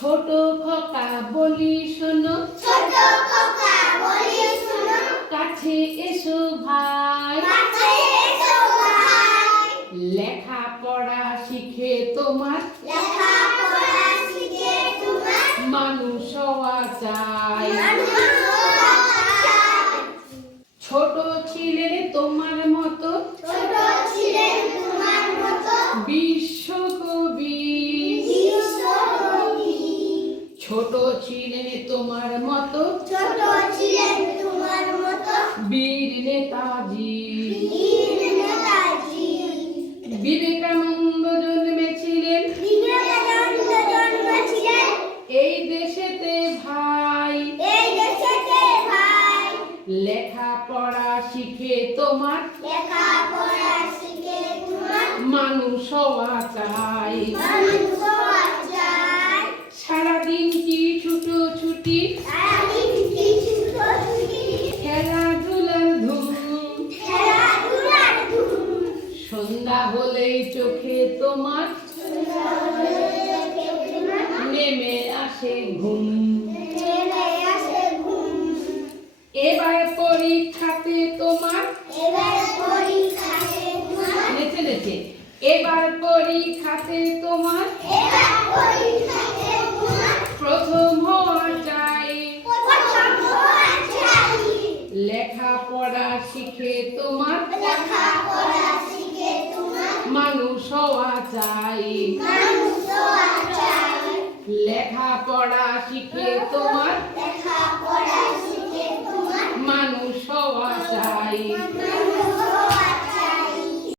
ছোট খোকা বলি শোনো। ছোট খোকা বলি শুনো। কাছে এসো ভাই। কাছে এসো ভাই। লেখা পড়া শিখে তোমার। লেখাপড়া শিখে তোমার। মানুষ হওয়া চাই মানুষ হওয়া চাই। ছোট ছিলেন তোমার মতো। ছোট ছিলেন তোমার মতো। ছোট ছিলেন তোমার মতো। বীর নেতাজি। বীর নেতাজি। বিবেকানন্দ জন্মেছিলেন। বিবেকানন্দ জন্মেছিলেন। এই দেশেতে ভাই। এই দেশেতে ভাই। লেখা পড়া শিখে তোমার। লেখাপড়া শিখে তোমার। মানুষ হওয়া চাই। ছুটো খেলাধুলার ধুম। সন্ধ্যা হলেই চোখে তোমার নেমে আসে ঘুম। এবার পরীক্ষাতে তোমার, নেচে নেচে। এবার পরীক্ষাতে তোমার এবার পরীক্ষাতে লেখাপড়া শিখে তোমার লেখাপড়া শিখে তোমার মানুষ হওয়া চাই মানুষ হওয়া চাই। লেখাপড়া শিখে তোমার লেখাপড়া শিখে তোমার মানুষ হওয়া চাই মানুষ